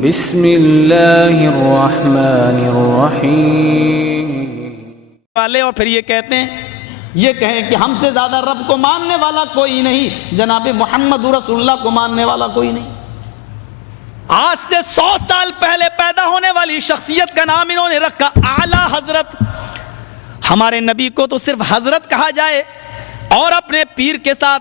बिस्मिल्लाहिर्रहमानिर्रहीम वाले और फिर ये कहते हैं, ये कहें कि हमसे ज्यादा रब को मानने वाला कोई नहीं, जनाबे मोहम्मद रसूलुल्लाह को मानने वाला कोई नहीं। आज से 100 साल पहले पैदा होने वाली शख्सियत का नाम इन्होंने रखा आला हजरत। हमारे नबी को तो सिर्फ हजरत कहा जाए और अपने पीर के साथ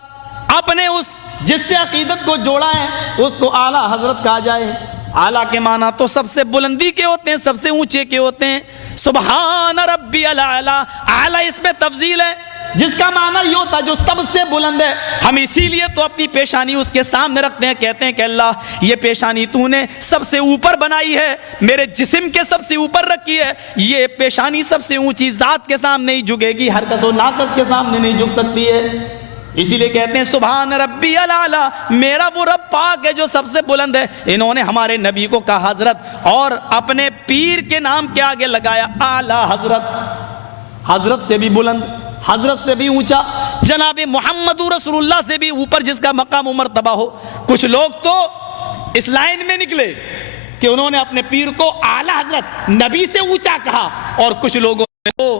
अपने उस जिससे अकीदत को जोड़ा है उसको आला हजरत कहा जाए। आला के माना तो सबसे बुलंदी के होते हैं, सबसे ऊंचे के होते हैं। सुबहान रब्बी अला। आला इसमें तफजील है जिसका माना ये होता है जो सबसे बुलंद है। हम इसीलिए तो अपनी पेशानी उसके सामने रखते हैं, कहते हैं कि अल्लाह ये पेशानी तूने सबसे ऊपर बनाई है, मेरे जिस्म के सबसे ऊपर रखी है। ये पेशानी सबसे ऊंची जात के सामने ही झुकेगी, हर कस व नाकस के सामने नहीं झुक सकती है। इसीलिए कहते हैं सुभान रब्बी अला, मेरा वो रब पाक है जो सबसे बुलंद है। इन्होंने हमारे नबी को कहा हजरत और अपने पीर के नाम के आगे लगाया आला हजरत। हजरत से भी बुलंद, हजरत से भी ऊंचा, जनाबे मोहम्मद रसूलुल्लाह से भी ऊपर जिसका मकाम मर्तबा हो। कुछ लोग तो इस लाइन में निकले कि उन्होंने अपने पीर को आला हजरत नबी से ऊंचा कहा, और कुछ लोगों ने तो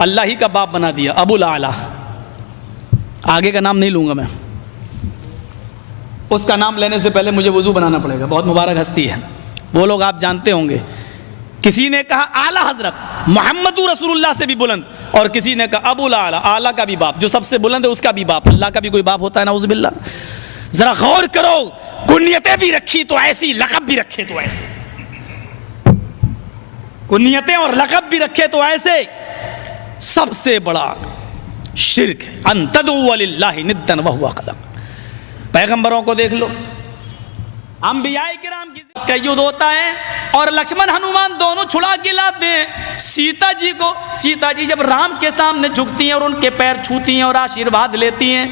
अल्लाह ही का बाप बना दिया, अबुल आला। आगे का नाम नहीं लूंगा मैं, उसका नाम लेने से पहले मुझे वजू बनाना पड़ेगा, बहुत मुबारक हस्ती है, वो लोग आप जानते होंगे। किसी ने कहा आला हजरत मोहम्मद रसूलुल्लाह से भी बुलंद, और किसी ने कहा अबुल आला, आला का भी बाप, जो सबसे बुलंद है उसका भी बाप। अल्लाह का भी कोई बाप होता है नाउज़ुबिल्लाह? जरा गौर करो, कुन्नियतें भी रखी तो ऐसी, लक़ब भी रखे तो ऐसे। कुन्नियतें और लक़ब भी रखे तो ऐसे। सबसे बड़ा शिर्क है अंतदु लिल्लाहि निद्दन व हुवा खलक। पैगंबरों को देख लो, अंबियाए किराम की का युद्ध होता है और लक्ष्मण हनुमान दोनों छुड़ा के लाते हैं सीता जी को। सीता जी जब राम के सामने झुकती हैं और उनके पैर छूती हैं और आशीर्वाद लेती हैं,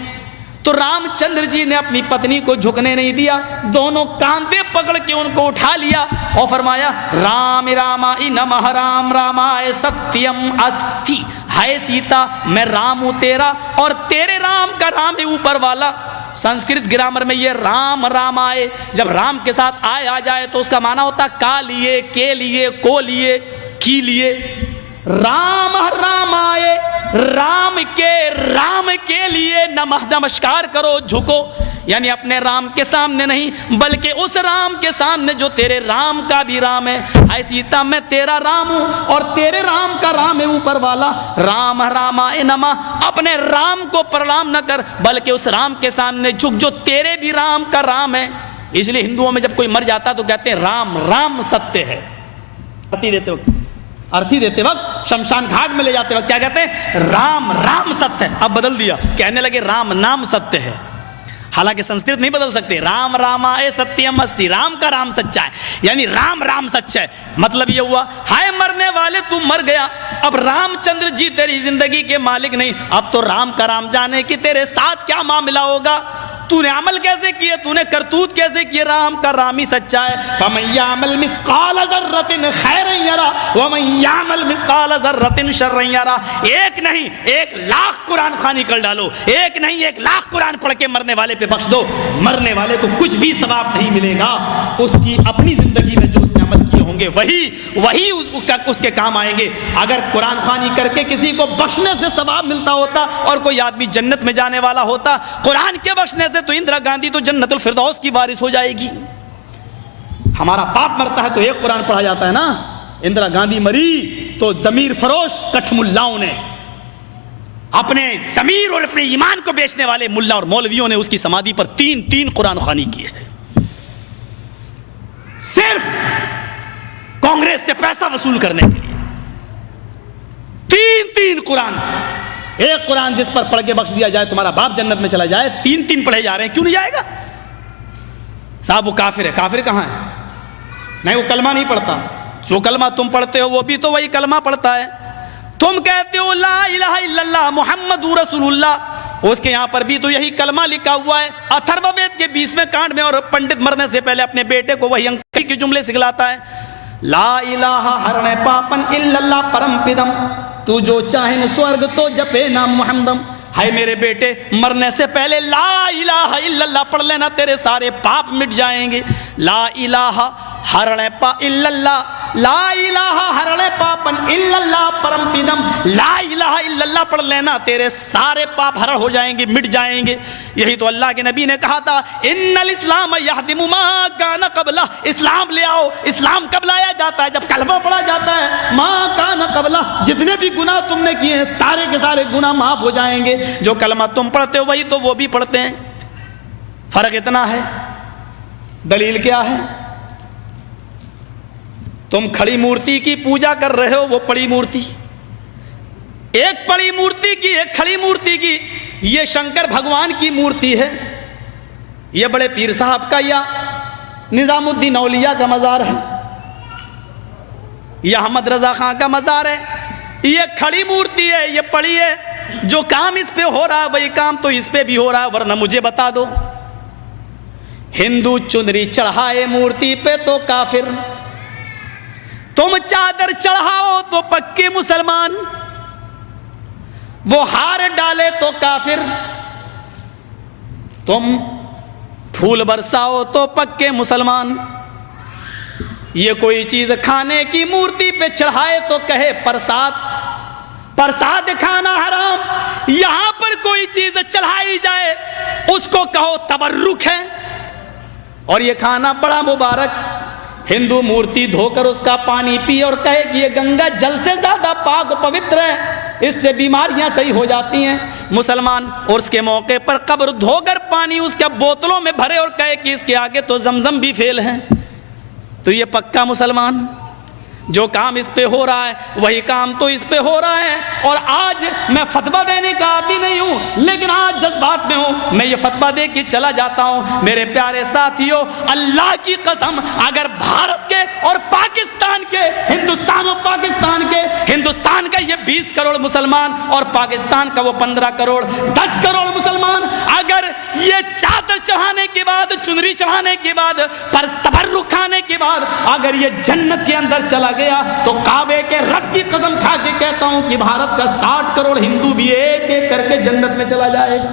तो रामचंद्र जी ने अपनी पत्नी को झुकने नहीं दिया, दोनों कांधे पकड़ के उनको उठा लिया और फरमाया राम रामाय नमः, राम रामाय सत्यम अस्ति। हाय सीता, मैं राम हूं तेरा और तेरे राम का राम है ऊपर वाला। संस्कृत ग्रामर में ये राम रामाय जब राम के साथ आए आ जाए तो उसका माना होता का लिए, के लिए, को लिए, की लिए। राम रामाय, राम के लिए नमस्कार करो, झुको, यानी अपने राम के सामने नहीं बल्कि उस राम के सामने जो तेरे राम का भी राम है। हाय सीता, मैं तेरा राम हूं और तेरे राम का राम है ऊपर वाला। राम रामाय नमः, अपने राम को प्रणाम न कर बल्कि उस राम के सामने झुक जो तेरे भी राम का राम है। इसलिए हिंदुओं में जब कोई मर जाता तो कहते हैं राम राम सत्य है। अर्थी देते वक्त शमशान घाट में ले जाते वक्त क्या कहते हैं? राम राम सत्य है। अब बदल दिया, कहने लगे राम नाम सत्य है। हालांकि संस्कृत नहीं बदल सकते। राम रामाय सत्यम अस्ति, राम का राम सच्चा है, यानी राम राम सच्चा है। मतलब ये हुआ हाय मरने वाले तू मर गया, अब रामचंद्र जी तेरी जिंदगी के मालिक नहीं, अब तो राम का राम जाने कि तेरे साथ क्या मामला होगा, तूने अमल कैसे किए, तूने करतूत कैसे किए, राम का राम ही सच्चा है। फमन यामल मिस्काल ज़र्रतिन खैरन यरा वमन यामल मिस्काल ज़र्रतिन शर्रन यरा। एक नहीं 1,00,000 कुरान खानी कर डालो, एक नहीं 1,00,000 कुरान पढ़ के मरने वाले पे बख्श दो, मरने वाले को कुछ भी सवाब नहीं मिलेगा। उसकी अपनी जिंदगी में जो उसने अमल किए होंगे वही उसके काम आएंगे। अगर कुरान खानी करके किसी को बख्शने से सवाब मिलता होता और कोई आदमी जन्नत में जाने वाला होता, कुरान के बख्शने तो इंदिरा गांधी तो जन्नतुल फिरदौस की वारिस हो जाएगी। हमारा बाप मरता है तो एक कुरान पढ़ा जाता है ना। इंदिरा गांधी मरी तो जमीर फरोश कठमुल्लाओं ने, अपने जमीर और अपने ईमान को बेचने वाले मुल्ला और मौलवियों ने उसकी समाधि पर 3 कुरान खानी की है, सिर्फ कांग्रेस से पैसा वसूल करने के लिए। 3 कुरान, एक कुरान जिस पर पढ़ के बख्श दिया जाए तुम्हारा बाप जन्नत में चला जाए, 3 पढ़े जा रहे हैं, क्यों नहीं जाएगा साहब? वो काफिर है। काफिर कहां है? नहीं, वो कलमा नहीं पढ़ता। जो कलमा तुम पढ़ते हो वो भी तो वही कलमा पढ़ता है। तुम कहते हो ला इलाहा इल्लल्लाह मुहम्मदुर रसूलुल्लाह, उसके यहां पर भी तो यही कलमा लिखा हुआ है अथर्ववेद के 20वें कांड में, और पंडित मरने से पहले अपने बेटे को वही अंकी के जुमले सिखलाता है। ला इलाहा हरणे पापन इल्लल्लाह परम पिदम, तू जो चाहे स्वर्ग तो जपे नाम मुहम्मदम। हाय मेरे बेटे, मरने से पहले ला इलाहा इल्लल्लाह पढ़ लेना, तेरे सारे पाप मिट जाएंगे। ला इलाहा हरणे पा इल्लल्लाह, ला इलाहा हरणे पापन इल्लल्लाह परमपिदम, ला इलाहा इल्लल्लाह पढ़ लेना, तेरे सारे पाप हरण हो जाएंगे, मिट जाएंगे। यही तो अल्लाह के नबी ने कहा था, इन्नल इस्लाम यहदिमु मा कान क़ब्ला, इस्लाम ले आओ। इस्लाम कब लाया जाता है? जब कलमा पढ़ा जाता है। मा कान क़ब्ला, जितने भी गुनाह तुमने किए हैं सारे के सारे गुनाह माफ हो जाएंगे। जो कलमा तुम पढ़ते हो वही तो वो भी पढ़ते हैं, फर्क इतना है। दलील क्या है? तुम खड़ी मूर्ति की पूजा कर रहे हो, वो पड़ी मूर्ति, एक पड़ी मूर्ति की एक खड़ी मूर्ति की। ये शंकर भगवान की मूर्ति है, ये बड़े पीर साहब का या निजामुद्दीन औलिया का मजार है, यह अहमद रजा खां का मजार है। ये खड़ी मूर्ति है, ये पड़ी है। जो काम इस पे हो रहा है वही काम तो इस पे भी हो रहा है, वरना मुझे बता दो। हिंदू चुनरी चढ़ाए मूर्ति पे तो काफिर, तुम चादर चढ़ाओ तो पक्के मुसलमान, वो हार डाले तो काफिर, तुम फूल बरसाओ तो पक्के मुसलमान। ये कोई चीज खाने की मूर्ति पे चढ़ाए तो कहे प्रसाद, प्रसाद खाना हराम। यहां पर कोई चीज चढ़ाई जाए उसको कहो तबर्रुक है, और ये खाना बड़ा मुबारक। हिंदू मूर्ति धोकर उसका पानी पी और कहे कि ये गंगा जल से ज्यादा पाक पवित्र है, इससे बीमारियां सही हो जाती हैं। मुसलमान और उसके मौके पर कब्र धोकर पानी उसके बोतलों में भरे और कहे कि इसके आगे तो जमजम भी फेल है, तो ये पक्का मुसलमान। जो काम इस पे हो रहा है वही काम तो इस पे हो रहा है। और आज मैं फतवा देने का आदी नहीं हूं, लेकिन आज जज्बात में हूं, मैं ये फतवा दे के चला जाता हूं। मेरे प्यारे साथियों, अल्लाह की कसम, अगर भारत के और पाकिस्तान के, हिंदुस्तान और पाकिस्तान के, हिंदुस्तान का ये 20 करोड़ मुसलमान और पाकिस्तान का वो 15 करोड़ 10 करोड़ मुसलमान, अगर ये चादर चढ़ाने के बाद, चुनरी चढ़ाने के बाद, तबर्रुक खाने के बाद अगर ये जन्नत के अंदर चला गया, तो काबे के रब की कसम खा के कहता हूं कि भारत का 60 करोड़ हिंदू भी एक एक करके जन्नत में चला जाएगा।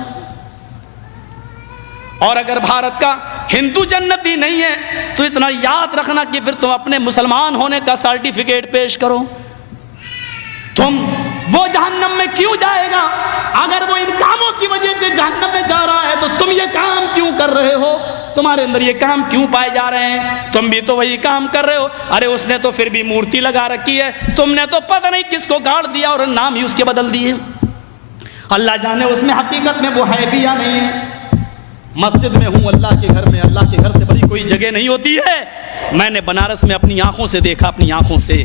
और अगर भारत का हिंदू जन्नती नहीं है तो इतना याद रखना कि फिर तुम अपने मुसलमान होने का सर्टिफिकेट पेश करो। तुम वो जहन्नम में क्यों जाएगा? अगर वो इन कामों की वजह से जहन्नम में जा रहा है तो तुम ये काम क्यों कर रहे हो? तुम्हारे अंदर ये काम क्यों पाए जा रहे हैं? तुम भी तो वही काम कर रहे हो। अरे उसने तो फिर भी मूर्ति लगा रखी है, तुमने तो पता नहीं किसको गाड़ दिया और नाम ही उसके बदल दिए। अल्लाह जाने उसमें हकीकत में वो है भी या नहीं है। मस्जिद में हूँ, अल्लाह के घर में, अल्लाह के घर से बड़ी कोई जगह नहीं होती है। मैंने बनारस में अपनी आंखों से देखा, अपनी आंखों से,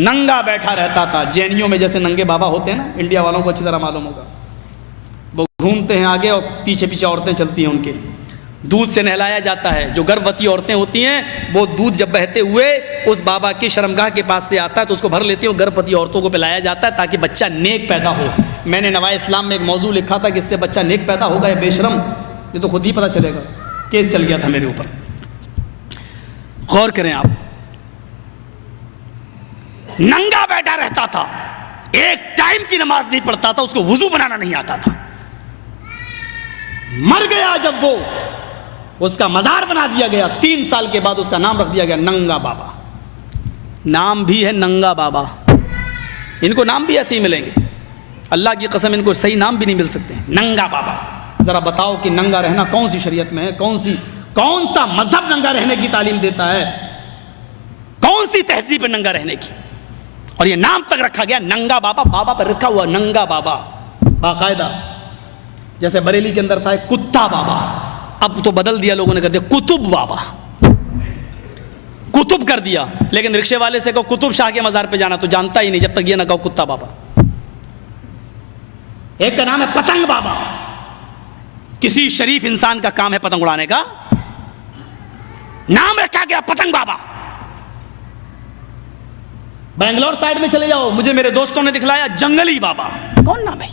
नंगा बैठा रहता था। जैनियों में जैसे नंगे बाबा होते हैं ना, इंडिया वालों को अच्छी तरह मालूम होगा, वो घूमते हैं आगे और पीछे पीछे औरतें चलती हैं, उनके दूध से नहलाया जाता है। जो गर्भवती औरतें होती हैं वो दूध जब बहते हुए उस बाबा की शर्मगाह के पास से आता है तो उसको भर लेती हैं, गर्भवती औरतों को पिलाया जाता है ताकि बच्चा नेक पैदा हो। मैंने नवाए इस्लाम में एक मौजू लिखा था कि इससे बच्चा नेक पैदा होगा या बेशरम, ये तो खुद ही पता चलेगा। केस चल गया था मेरे ऊपर, गौर करें आप। नंगा बैठा रहता था, एक टाइम की नमाज नहीं पढ़ता था, उसको वुजू बनाना नहीं आता था। मर गया जब वो, उसका मजार बना दिया गया। 3 साल के बाद उसका नाम रख दिया गया नंगा बाबा। नाम भी है नंगा बाबा, इनको नाम भी ऐसे ही मिलेंगे। अल्लाह की कसम, इनको सही नाम भी नहीं मिल सकते। नंगा बाबा, जरा बताओ कि नंगा रहना कौन सी शरीयत में है? कौन सा मजहब नंगा रहने की तालीम देता है? कौन सी तहजीब है नंगा रहने की? और ये नाम तक रखा गया नंगा बाबा। बाबा पर रखा हुआ नंगा बाबा बाकायदा। जैसे बरेली के अंदर था कुत्ता बाबा, अब तो बदल दिया लोगों ने, कर दिया कुतुब बाबा, कुतुब कर दिया। लेकिन रिक्शे वाले से कहो कुतुब शाह के मजार पे जाना तो जानता ही नहीं जब तक ये ना कहो कुत्ता बाबा। एक का नाम है पतंग बाबा, किसी शरीफ इंसान का काम है पतंग उड़ाने का, नाम रखा गया पतंग बाबा। बैंगलोर साइड में चले जाओ, मुझे मेरे दोस्तों ने दिखलाया जंगली बाबा। कौन नाम है?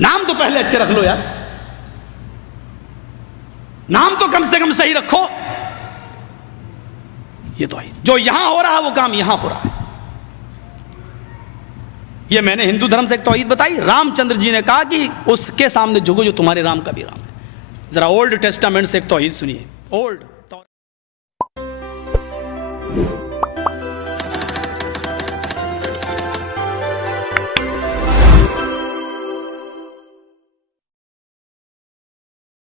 नाम तो पहले अच्छे रख लो यार, नाम तो कम से कम सही रखो। ये तो है, जो यहां हो रहा है वो काम यहां हो रहा है। ये मैंने हिंदू धर्म से एक तौहीद बताई। रामचंद्र जी ने कहा कि उसके सामने झुको जो तुम्हारे राम का भी राम है। जरा ओल्ड टेस्टामेंट से एक तौहीद सुनिए। ओल्ड